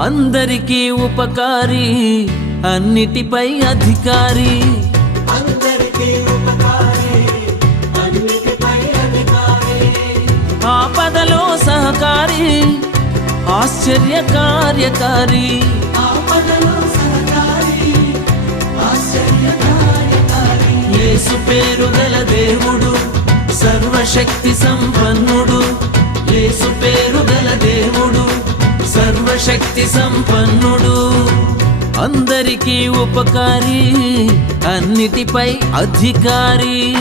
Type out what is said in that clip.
అందరికీ ఉపకారి, అన్నిటిపై అధికారి. ఆపదలో సహకారి, ఆశ్చర్య కార్యకారి. యేసు పేరు గల దేవుడు సర్వశక్తి సంపన్నుడు. యేసు పేరు గల దేవుడు సర్వశక్తి సంపన్నుడు. అందరికీ ఉపకారి, అన్నిటిపై అధికారి.